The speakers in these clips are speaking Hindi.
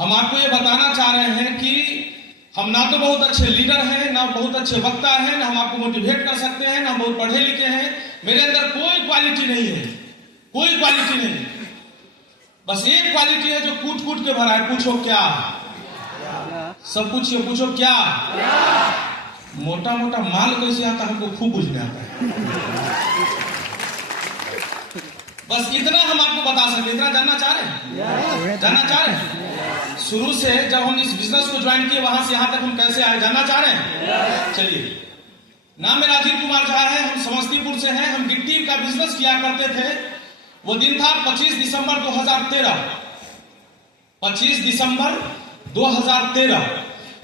हम आपको ये बताना चाह रहे हैं कि हम ना तो बहुत अच्छे लीडर हैं, ना बहुत अच्छे वक्ता हैं, ना हम आपको मोटिवेट कर सकते हैं, ना हम बहुत पढ़े लिखे हैं। मेरे अंदर कोई क्वालिटी नहीं है, कोई क्वालिटी नहीं। बस एक क्वालिटी है जो कूट कूट के भरा है। पूछो क्या? सब पूछिए, पूछो क्या? मोटा मोटा माल कैसे आता हमको खूब बुझने आता है। बस इतना हम आपको बता सकते, इतना जानना चाह रहे हैं, जानना चाह रहे हैं। शुरू से जब हम इस बिजनेस को ज्वाइन किए वहां से यहां तक हम कैसे आए, जानना चाह रहे हैं। चलिए, नाम मेरा अजीत कुमार झा है, हम समस्तीपुर से हैं। हम गिट्टी का बिजनेस किया करते थे। वो दिन था 25 दिसंबर 2013। 25 दिसंबर 2013।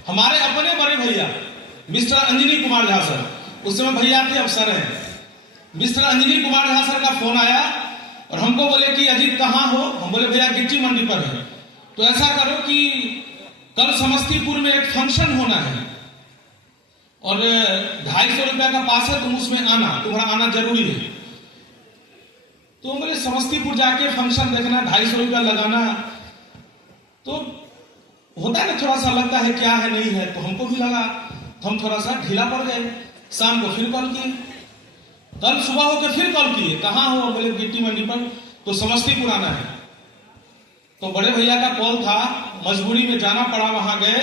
हमारे अपने बड़े भैया मिस्टर अंजनी कुमार झा सर, उस समय भैया थे, अब सर हैं। मिस्टर अंजनी कुमार झा सर का फोन आया और हमको बोले कि अजीत कहाँ हो? हम बोले भैया गिट्टी मंडी पर है। तो ऐसा करो कि कल समस्तीपुर में एक फंक्शन होना है और 250 रुपया का पास है, तुम उसमें आना, तुम्हारा आना जरूरी है। तो बोले समस्तीपुर जाके फंक्शन देखना, 250 रुपया लगाना, तो होता है ना, थोड़ा सा लगता है क्या है नहीं है। तो हमको भी लगा, तो हम थोड़ा सा ढीला पड़ गए। शाम को फिर कॉल किए, कल सुबह होकर फिर कॉल किए, कहाँ हो? बोले गिट्टी मंडी पर। तो समस्तीपुर आना है। तो बड़े भैया का कॉल था, मजबूरी में जाना पड़ा, वहां गए।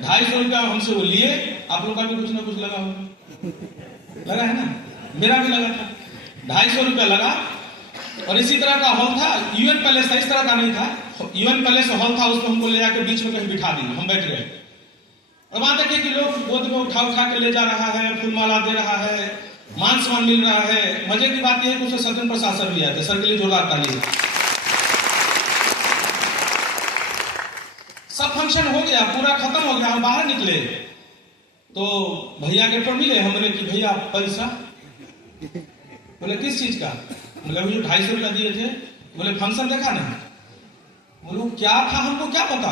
250 रुपया हमसे वो लिए। आप लोग का भी कुछ ना कुछ लगा होगा, लगा है ना? मेरा भी लगा था, 250 रुपया लगा। और इसी तरह का हॉल था, यूएन पैलेस था, इस तरह का नहीं था, यूएन पैलेस हॉल था। उसको हमको ले जाकर बीच में कहीं बिठा दिया, हम बैठ गए। और वहां देखे कि लोग गोद में उठा उठा के ले जा रहा है, फूलमाला दे रहा है, मान सम्मान मिल रहा है। मजे की बात यह है कि उसे सज्जन प्रसाद सर भी आए थे, सर के लिए जोरदार ताली। सब फंक्शन हो गया, पूरा खत्म हो गया, हम बाहर निकले तो भैया के पर मिले। हम बोले कि भैया पैसा? बोले किस चीज का? बोले वो जो 250 रुपया दिए थे। बोले फंक्शन देखा ना? बोलो क्या था, हमको क्या पता।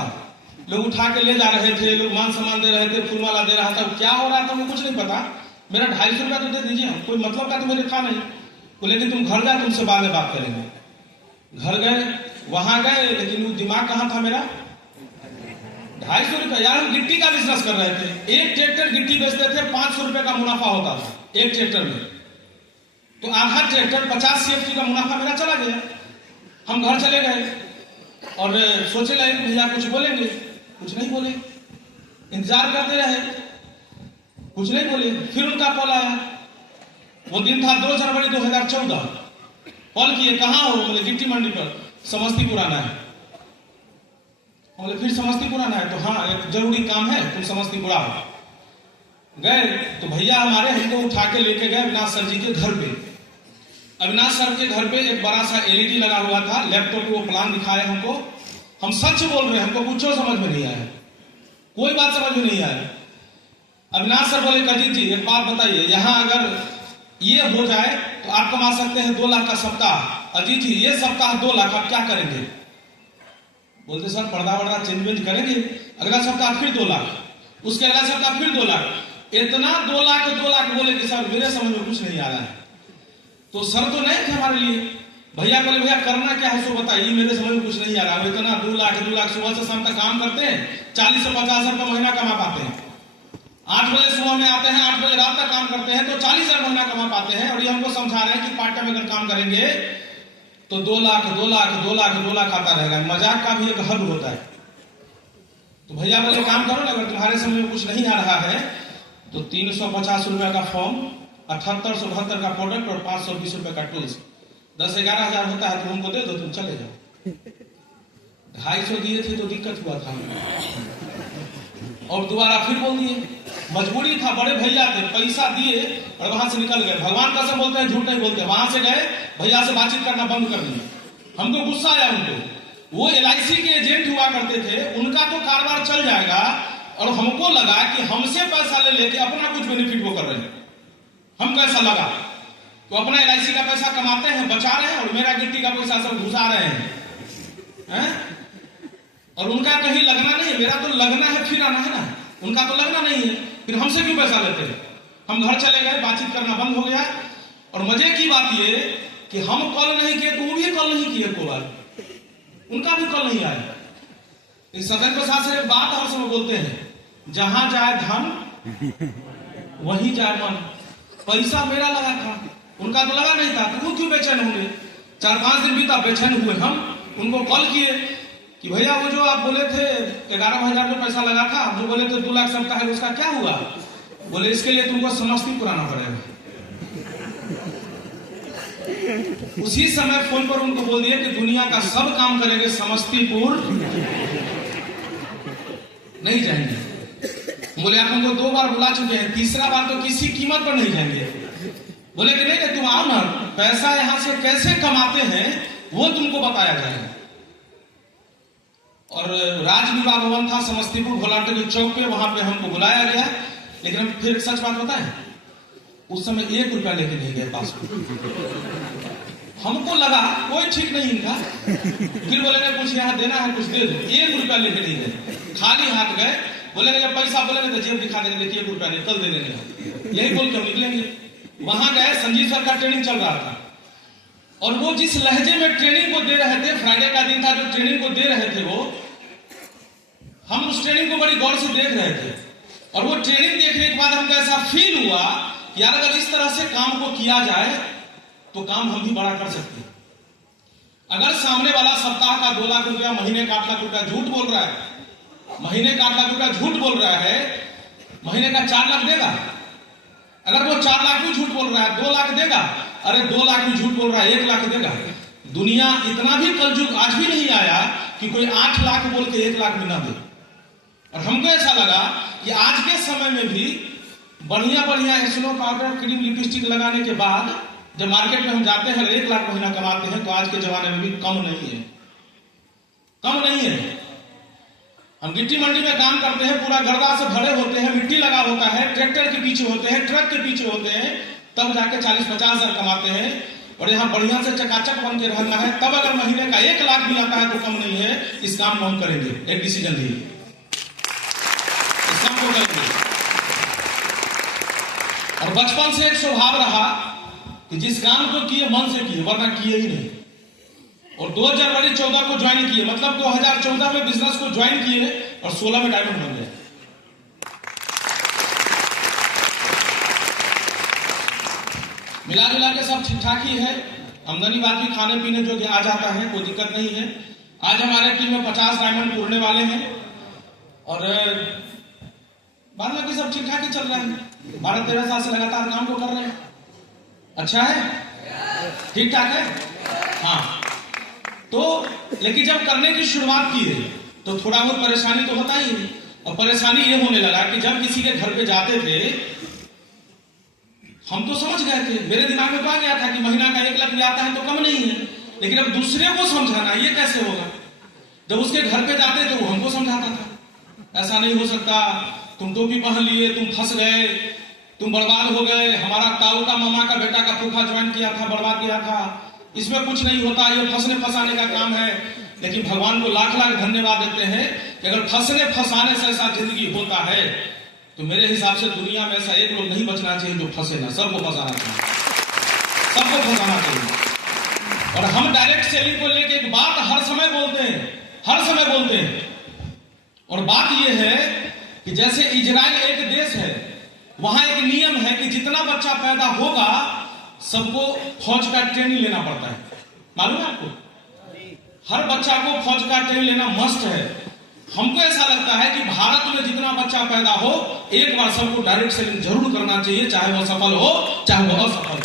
लोग उठा के ले जा रहे थे, लोग मान सम्मान दे रहे थे, फूलमाला दे रहा था, क्या हो रहा था हमको कुछ नहीं पता। मेरा 250 रुपया तो दे दीजिए, कोई मतलब का तो मेरे था नहीं। बोले कि तुम घर जाए, तुमसे बाद में बात करेंगे। घर गए, वहां गए, लेकिन वो दिमाग कहाँ था मेरा? 250 रुपया। यार हम गिट्टी का बिजनेस कर रहे थे, एक ट्रैक्टर गिट्टी बेचते थे, 500 रुपए का मुनाफा होता था एक ट्रैक्टर में। तो आधा ट्रैक्टर 50 CFT का मुनाफा मेरा चला गया। हम घर चले गए और सोचे लगे भैया कुछ बोलेंगे, कुछ नहीं बोले। इंतजार करते रहे, कुछ नहीं बोले। फिर उनका कॉल आया। वो दिन था 2 जनवरी 2014। कॉल किए, कहाँ हो? बोले गिट्टी मंडी पर, समस्तीपुर आना है। बोले फिर समस्तीपुर आना है? तो हाँ, एक जरूरी काम है, तुम समस्तीपुर आओ। गए तो भैया हमारे हमको उठा के लेके गए अविनाश सर जी के घर पे। अविनाश सर के घर पे एक बड़ा सा LED लगा हुआ था, लैपटॉप पे वो प्लान दिखाए हमको। हम सच बोल रहे हैं, हमको कुछ समझ में नहीं आया, कोई बात समझ में नहीं आया। अविनाश सर बोले अजीत जी एक बात बताइए, यहाँ अगर ये हो जाए तो आप कमा सकते हैं 2 लाख का सप्ताह। अजीत जी ये सप्ताह 2 लाख, आप क्या करेंगे? बोलते सर पर्दा वर्दा चेंज वेंज करेंगे, अगला सप्ताह फिर 2 लाख, उसके अगला सप्ताह फिर 2 लाख, इतना 2 लाख 2 लाख। बोले कि सर मेरे समझ में कुछ नहीं आ रहा है। तो सर तो नहीं थे हमारे लिए। भैया बोले भैया करना क्या है सो बताइए, मेरे समझ में कुछ नहीं आ रहा है। इतना 2 लाख सुबह से शाम तक काम करते हैं, 40 से 50 हजार का महीना कमा पाते हैं। 8 बजे सुबह में आते हैं, 8 बजे रात तक काम करते हैं, तो 40 हजार महीना कमा पाते हैं। और ये हमको समझा रहे हैं कि पार्ट टाइम अगर काम करेंगे तो 2 लाख आता रहेगा। मजाक का भी एक हद होता है। तो भैया बोले काम करो ना, अगर तुम्हारे समझ में कुछ नहीं आ रहा है तो 350 रुपया का फॉर्म, 7872 का प्रोडक्ट और 520 रुपए का टूल्स, 10-11 हजार होता है, तो हमको दे दो, तुम चले जाओ। 250 दिए थे तो दिक्कत हुआ था और दोबारा फिर बोल दिए। मजबूरी था, बड़े भैया थे, पैसा दिए और वहां से निकल गए। भगवान कसम बोलते हैं, झूठ नहीं बोलते। वहां से गए, भैया से बातचीत करना बंद कर दिए। हमको गुस्सा आया उनको। वो LIC के एजेंट हुआ करते थे, उनका तो कारोबार चल जाएगा, और हमको लगा कि हमसे पैसा ले लेके अपना कुछ बेनिफिट वो कर रहे हैं। हम कैसा लगा तो अपना LIC का पैसा कमाते हैं, बचा रहे हैं, और मेरा गिट्टी का पैसा सब घुसा रहे हैं। और उनका कहीं लगना नहीं, मेरा तो लगना है फिर आना है ना, उनका तो लगना नहीं है, फिर हमसे क्यों पैसा लेते हैं। हम घर चले गए, बातचीत करना बंद हो गया। और मजे की बात ये कि हम कॉल नहीं किए तो वो भी कॉल नहीं किए, को बार उनका भी कॉल नहीं आया। इस सत्येंद्र प्रसाद से एक बात हर समय बोलते हैं, जहां जाए धन वहीं जाए मन। पैसा मेरा लगा था, उनका तो लगा नहीं था, तो वो क्यों बेचैन होंगे? 4-5 दिन बीता, बेचैन हुए हम। उनको कॉल किए कि भैया वो जो आप बोले थे 11,000 में पैसा लगा था, जो बोले थे 2 लाख सबका है, उसका क्या हुआ? बोले इसके लिए तुमको समस्तीपुर आना पड़ेगा। उसी समय फोन पर उनको बोल दिया कि दुनिया का सब काम करेंगे, समस्तीपुर नहीं जाएंगे। बोले आप हमको 2 बार बुला चुके हैं, तीसरा बार तो किसी कीमत पर नहीं जाएंगे। बोले कि नहीं, तुम आओ ना, पैसा यहां से कैसे कमाते हैं वो तुमको बताया जाएगा। और राज विवाह भवन था समस्तीपुर भोलाटरी चौक पे, वहां पे हमको बुलाया गया। लेकिन हम फिर सच बात बताएं, उस समय 1 रुपया लेके नहीं गए पास। हमको लगा कोई ठीक नहीं इनका, फिर बोलेंगे कुछ यहाँ देना है, कुछ दे दो। 1 रुपया लेके नहीं गए, खाली हाथ गए। बोलेंगे जब पैसा बोलेंगे तो जेब दिखा देंगे, देखिए 1 रुपया नहीं, कल दे देंगे, यही बोल के हम निकलेंगे। वहां गए, संजीव सर का ट्रेनिंग चल रहा था, और वो जिस लहजे में ट्रेनिंग को दे रहे थे, फ्राइडे का दिन था जो ट्रेनिंग को दे रहे थे, वो हम उस ट्रेनिंग को बड़ी गौर से देख रहे थे। और वो ट्रेनिंग देखने के बाद हमको ऐसा फील हुआ कि यार अगर इस तरह से काम को किया जाए तो काम हम भी बड़ा कर सकते हैं। अगर सामने वाला सप्ताह का 2 लाख रुपया, महीने का 8 लाख रुपया झूठ बोल रहा है, महीने का 8 लाख रुपया झूठ बोल रहा है, महीने का 4 लाख देगा। अगर वो 4 लाख भी झूठ बोल रहा है, 2 लाख देगा। अरे 2 लाख भी झूठ बोल रहा है, 1 लाख देगा। दुनिया इतना भी कलयुग आज भी नहीं आया कि कोई 8 लाख बोल के 1 लाख भी ना दे। और हमको ऐसा लगा कि आज के समय में भी बढ़िया बढ़िया स्नो पाउडर, क्रीम, लिपस्टिक लगाने के बाद जब मार्केट में हम जाते हैं 1 लाख महीना कमाते हैं, तो आज के जमाने में भी कम नहीं है, कम नहीं है। हम गिट्टी मंडी में काम करते हैं, पूरा गर्दा से भरे होते हैं, मिट्टी लगा होता है, ट्रैक्टर के पीछे होते हैं, ट्रक के पीछे होते हैं, तब जाके 40-50 हजार कमाते हैं। और यहाँ बढ़िया से चकाचक बन के रहना है, तब अगर महीने का 1 लाख भी आता है तो कम नहीं है। इस काम को हम करेंगे, एक डिसीजन लिए इस काम को करेंगे। और बचपन से एक स्वभाव रहा कि जिस काम को किए मन से किए, वरना किए ही नहीं। और 2 जनवरी 14 को ज्वाइन किए, मतलब 2014 में बिजनेस को ज्वाइन किए और 16 में डायमंड बन गए। मिला जुला के सब ठीक ठाक ही है। आमदनी बात भी खाने पीने जो आ जाता है, कोई दिक्कत नहीं है। आज हमारे टीम में 50 डायमंड पूरने वाले हैं और बाद बाकी सब ठीक ठाक ही चल रहा है। 12-13 साल से लगातार काम को कर रहे हैं। अच्छा है, ठीक ठाक है। हाँ, तो लेकिन जब करने की शुरुआत की है तो थोड़ा बहुत परेशानी तो होता ही है। और परेशानी ये होने लगा कि जब किसी के घर पे जाते थे, हम तो समझ गए थे, मेरे दिमाग में तो आ गया था कि महीना का 1 लाख भी आता है तो कम नहीं है। लेकिन अब दूसरे को समझाना ये कैसे होगा? जब उसके घर पे जाते थे वो हमको समझाता था, ऐसा नहीं हो सकता, तुम टोपी पहन लिए, तुम फंस गए, तुम बर्बाद हो गए, हमारा ताऊ का मामा का बेटा का फूफा ज्वाइन किया था, बर्बाद किया था, इसमें कुछ नहीं होता, ये फंसने फंसाने का काम है। लेकिन भगवान को लाख लाख धन्यवाद देते हैं कि अगर फंसने फंसाने से ऐसा जिंदगी होता है तो मेरे हिसाब से दुनिया में ऐसा एक लोग नहीं बचना चाहिए जो फंसे ना, सबको फंसाना चाहिए, सबको फंसाना चाहिए। और हम डायरेक्ट सेलिंग को लेकर एक बात हर समय बोलते हैं, हर समय बोलते हैं। और बात यह है कि जैसे इजराइल एक देश है, वहां एक नियम है कि जितना बच्चा पैदा होगा सबको फौज का ट्रेनिंग लेना पड़ता है। मालूम है आपको? हर बच्चा को फौज का ट्रेनिंग लेना मस्ट है। हमको ऐसा लगता है कि भारत में जितना बच्चा पैदा हो, एक बार सबको डायरेक्ट सेलिंग जरूर करना चाहिए, चाहे वो सफल हो चाहे वो असफल हो,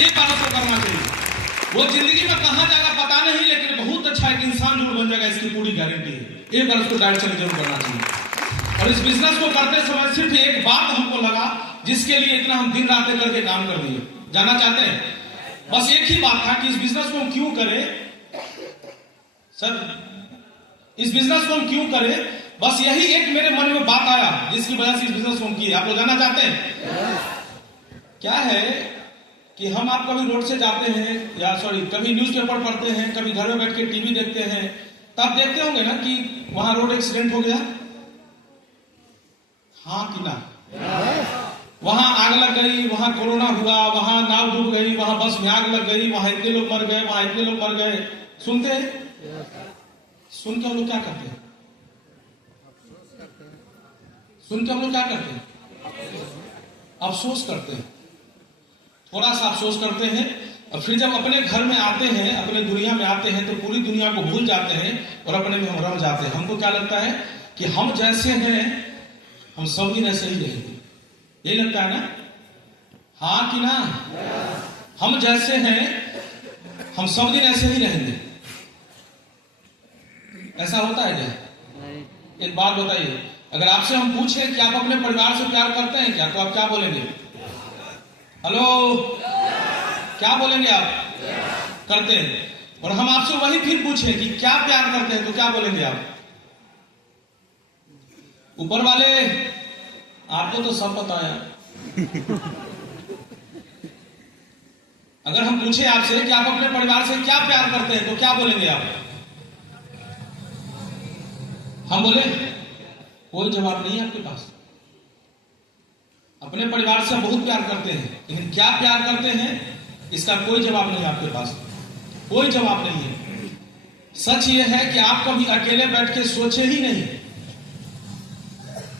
एक बार उसको करना चाहिए। वो जिंदगी में कहां जाएगा पता नहीं, लेकिन बहुत अच्छा एक इंसान जरूर बन जाएगा, इसकी पूरी गारंटी है। एक बार उसको डायरेक्ट सेलिंग जरूर करना चाहिए। और इस बिजनेस को करते समय सिर्फ एक बात हमको लगा, जिसके लिए इतना हम दिन रात करके काम कर दिए, जानना चाहते हैं? बस एक ही बात था कि इस बिजनेस को हम क्यों करें सर, इस बिजनेस को हम क्यों करें? बस यही एक मेरे मन में बात आया जिसकी वजह से इस बिजनेस को हम किए। आप लोग जानना चाहते हैं? क्या है कि हम आप कभी रोड से जाते हैं या कभी न्यूज़पेपर पढ़ते हैं, कभी घर में बैठ के टीवी देखते हैं, तो आप देखते होंगे ना कि वहां रोड एक्सीडेंट हो गया, हाँ कि ना? वहां आग लग गई, वहां कोरोना हुआ, वहां नाव डूब गई, वहां बस में आग लग गई, वहां इतने लोग मर गए, वहां इतने लोग मर गए। सुनते हैं? सुन के हम लोग क्या करते हैं? सुन के हम लोग क्या करते हैं? अफसोस करते हैं, थोड़ा सा अफसोस करते हैं। और फिर जब अपने घर में आते हैं, अपने दुनिया में आते हैं, तो पूरी दुनिया को भूल जाते हैं और अपने में हम रम जाते हैं। हमको क्या लगता है कि हम जैसे हैं हम सब दिन ऐसे ही रहेंगे, यही लगता है ना? हाँ कि ना? हम जैसे हैं हम सब दिन ऐसे ही रहेंगे। ऐसा होता है क्या? एक बात बताइए, अगर आपसे हम पूछें कि आप अपने परिवार से प्यार करते हैं क्या, तो आप क्या बोलेंगे? हेलो, क्या बोलेंगे आप? करते हैं। और हम आपसे वही फिर पूछें कि क्या प्यार करते हैं, तो क्या बोलेंगे आप? ऊपर वाले, आपको तो सब पता है। अगर हम पूछे आपसे कि आप अपने परिवार से क्या प्यार करते हैं, तो क्या बोलेंगे आप? हम बोले कोई जवाब नहीं है आपके पास। अपने परिवार से बहुत प्यार करते हैं, लेकिन क्या प्यार करते हैं इसका कोई जवाब नहीं आपके पास, कोई जवाब नहीं है। सच यह है कि आप कभी अकेले बैठ के सोचे ही नहीं,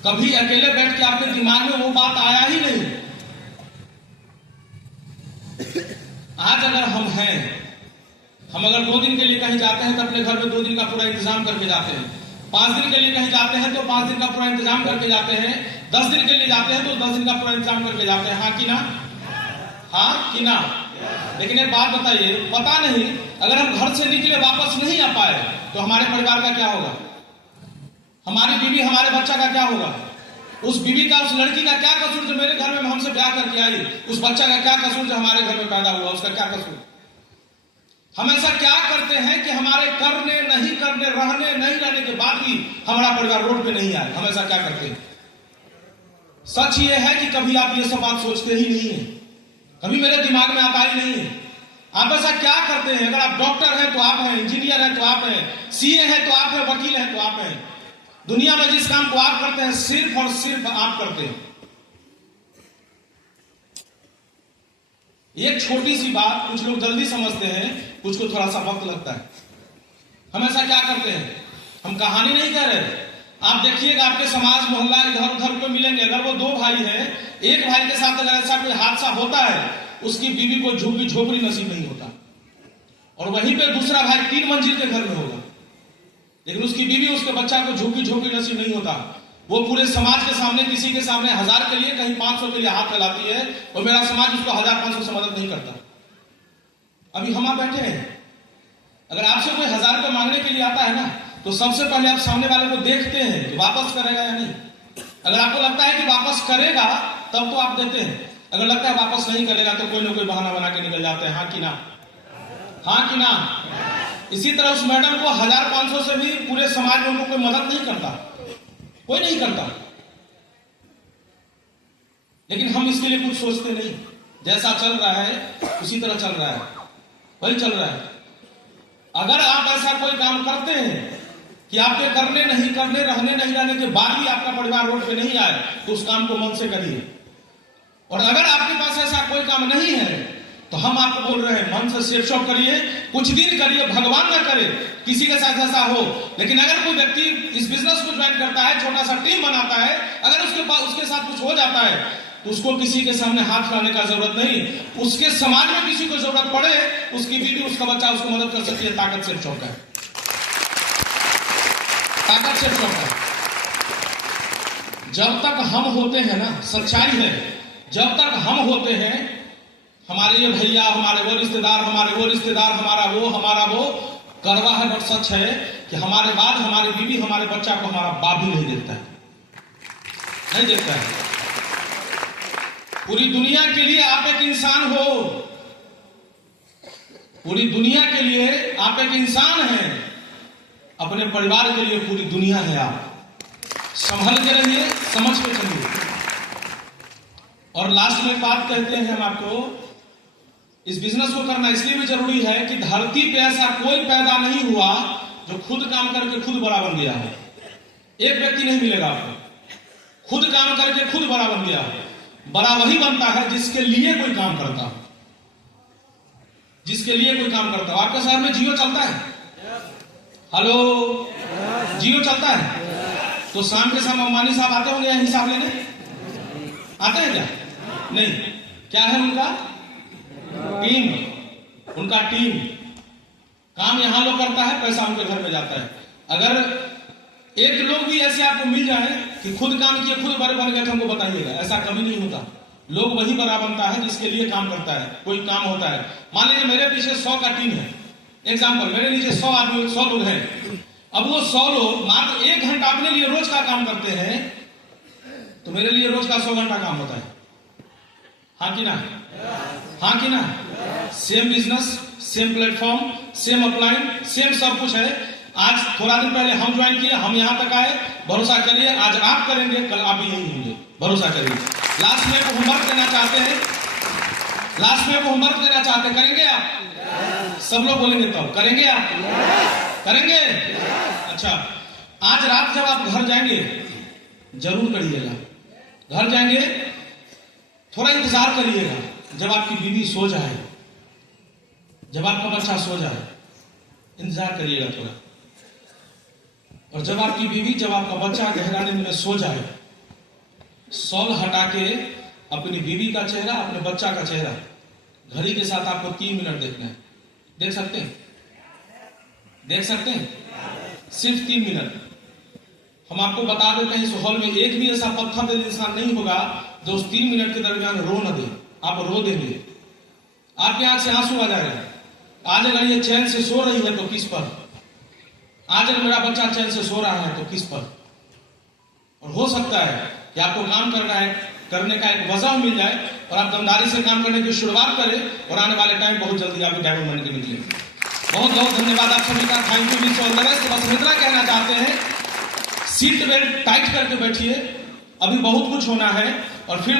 कभी अकेले बैठ के आपके दिमाग में वो बात आया ही नहीं। आज अगर हम हैं, हम अगर 2 दिन के लिए कहीं जाते हैं तो अपने घर में 2 दिन का पूरा इंतजाम करके जाते हैं। 5 दिन के लिए कहीं जाते हैं तो 5 दिन का पूरा इंतजाम करके जाते हैं। 10 दिन के लिए जाते हैं तो 10 दिन का पूरा इंतजाम करके जाते हैं। हाँ कि ना? हाँ कि ना? लेकिन एक बात बताइए, पता नहीं अगर हम घर से निकले वापस नहीं आ पाए तो हमारे परिवार का क्या होगा? हमारी बीवी, हमारे बच्चा का क्या होगा? उस बीवी का, उस लड़की का क्या कसूर जो मेरे घर में हमसे ब्याह करके आई? उस बच्चा का क्या कसूर जो हमारे घर में पैदा हुआ, उसका क्या कसूर? हम ऐसा क्या करते हैं कि हमारे करने, नहीं करने, रहने, नहीं रहने के बाद भी हमारा परिवार रोड पे नहीं आए? हम ऐसा क्या करते हैं? सच ये है कि कभी आप ये सब बात सोचते ही नहीं है, कभी मेरे दिमाग में आता ही नहीं है। आप ऐसा क्या करते हैं? अगर आप डॉक्टर हैं तो आप हैं, इंजीनियर हैं तो आप हैं, सीए हैं तो आप हैं, वकील हैं तो आप हैं। दुनिया में जिस काम को आप करते हैं सिर्फ और सिर्फ आप करते हैं। एक छोटी सी बात कुछ लोग जल्दी समझते हैं, कुछ को थोड़ा सा वक्त लगता है। हम ऐसा क्या करते हैं? हम कहानी नहीं कह रहे। आप देखिएगा आपके समाज, मोहल्ला, इधर उधर को मिलेंगे, अगर वो 2 भाई हैं, एक भाई के साथ अगर ऐसा कोई हादसा होता है, उसकी बीवी को झुग्गी झोपड़ी नसीब नहीं होता, और वहीं पे दूसरा भाई 3 मंजिल के घर में होगा, लेकिन उसकी बीवी, उसके बच्चा को झुग्गी झोपड़ी नसीब नहीं होता। वो पूरे समाज के सामने, किसी के सामने 1000 के लिए, कहीं 500 के लिए हाथ फैलाती है, और मेरा समाज उसको 1500 से मदद नहीं करता। अभी हम बैठे हैं, अगर आपसे कोई 1000 रुपये मांगने के लिए आता है ना, तो सबसे पहले आप सामने वाले को देखते हैं कि वापस करेगा या नहीं। अगर आपको लगता है कि वापस करेगा तब तो आप देते हैं, अगर लगता है वापस नहीं करेगा तो कोई ना कोई बहाना बना के निकल जाते हैं। हाँ कि ना? हाँ कि ना? इसी तरह उस मैडम को 1500 से भी पूरे समाज में उनको कोई मदद नहीं करता, कोई नहीं करता, लेकिन हम इसके लिए कुछ सोचते नहीं। जैसा चल रहा है उसी तरह चल रहा है, वही चल रहा है। अगर आप ऐसा कोई काम करते हैं कि आपके करने, नहीं करने, रहने, नहीं रहने के बाद भी आपका परिवार रोड पे नहीं आए, तो उस काम को मन से करिए। और अगर आपके पास ऐसा कोई काम नहीं है तो हम आपको बोल रहे हैं, मन से सेफ शॉप करिए, कुछ दिन करिए, भगवान ना करे किसी के साथ ऐसा हो। लेकिन अगर कोई व्यक्ति इस बिजनेस को ज्वाइन करता है, छोटा सा टीम बनाता है, अगर उसके साथ कुछ हो जाता है तो उसको किसी के सामने हाथ फैलाने का जरूरत नहीं। उसके समाज में किसी को जरूरत पड़े, उसकी बीवी, उसका बच्चा उसको मदद कर सकती है। ताकत सेफ शॉप है, ताकत सेफ शॉप है। जब तक हम होते हैं ना, सच्चाई है, जब तक हम होते हैं, हमारे ये भैया, हमारे वो रिश्तेदार, हमारे वो रिश्तेदार, हमारा वो कड़वा है, बट सच है कि हमारे बाद हमारी बीवी, हमारे बच्चा को हमारा बाप भी नहीं देखता है, नहीं देखता है। पूरी दुनिया के लिए आप एक इंसान हो, पूरी दुनिया के लिए आप एक इंसान हैं, अपने परिवार के लिए पूरी दुनिया है। आप संभल के रहिए, समझ के चलिए। और लास्ट में बात कहते हैं हम आपको, इस बिजनेस को करना इसलिए भी जरूरी है कि धरती पे ऐसा कोई पैदा नहीं हुआ जो खुद काम करके खुद बड़ा बन गया है। एक व्यक्ति नहीं मिलेगा आपको खुद काम करके खुद बड़ा बन गया है। बड़ा वही बनता है जिसके लिए कोई काम करता हो, जिसके लिए कोई काम करता हो। आपके शहर में जियो चलता है? हेलो, जियो चलता है? तो शाम के समय अंबानी साहब आते होंगे यहाँ हिसाब लेने, आते हैं क्या? नहीं। क्या है उनका? टीम। उनका टीम काम यहाँ लोग करता है, पैसा उनके घर में जाता है। अगर एक लोग भी ऐसे आपको मिल जाए कि खुद काम किए खुद बड़े बन गए तो हमको बताइएगा, ऐसा कभी नहीं होता। लोग वही बड़ा बनता है जिसके लिए काम करता है, कोई काम होता है। मान लीजिए मेरे पीछे 100 का टीम है, एग्जाम्पल, मेरे नीचे 100 आदमी 100 लोग हैं। अब वो 100 लोग मात्र 1 घंटा अपने लिए रोज का काम करते हैं, तो मेरे लिए रोज का 100 घंटा काम होता है। हाँ कि ना? हाँ कि ना? Same business, same platform, same upline, same सब कुछ है। आज थोड़ा दिन पहले हम ज्वाइन किए, हम यहां तक आए। भरोसा करिए आज आप करेंगे, कल आप भी यही होंगे, भरोसा करिए। लास्ट में को होमवर्क देना चाहते हैं, लास्ट में को होमवर्क देना चाहते हैं, करेंगे आप? सब लोग बोलेंगे तब करेंगे आप? करेंगे? अच्छा, आज रात जब आप घर जाएंगे जरूर करिएगा। घर जाएंगे थोड़ा इंतजार करिएगा, जब आपकी बीवी सो जाए, जब आपका बच्चा सो जाए, इंतजार करिएगा थोड़ा। और जब आपकी बीवी, जब आपका बच्चा गहरा नींद में सो जाए, सॉल हटा के अपनी बीवी का चेहरा, अपने बच्चा का चेहरा घड़ी के साथ आपको 3 मिनट देखना है। देख सकते हैं? देख सकते हैं? सिर्फ 3 मिनट। हम आपको बता देते हैं, इस हॉल में एक भी ऐसा पत्थर दिल इंसान नहीं होगा जो उस 3 मिनट के दरमियान रो न दे। आप रो देंगे, आपके आंख से आंसू आ जाएगा। आज अगर ये चैन से सो रही है तो किस पर? आज अगर मेरा बच्चा चैन से सो रहा है तो किस पर? और हो सकता है कि आपको काम करने का एक वजह मिल जाए और आप दमदारी से काम करने की शुरुआत करें और आने वाले टाइम बहुत जल्दी आपके डायमंड बन के निकले। बहुत बहुत धन्यवाद आप सभी का। Thank you mister all the best. बस इतना कहना चाहते हैं, सीट बेल्ट टाइट करके बैठिए, अभी बहुत कुछ होना है। और फिर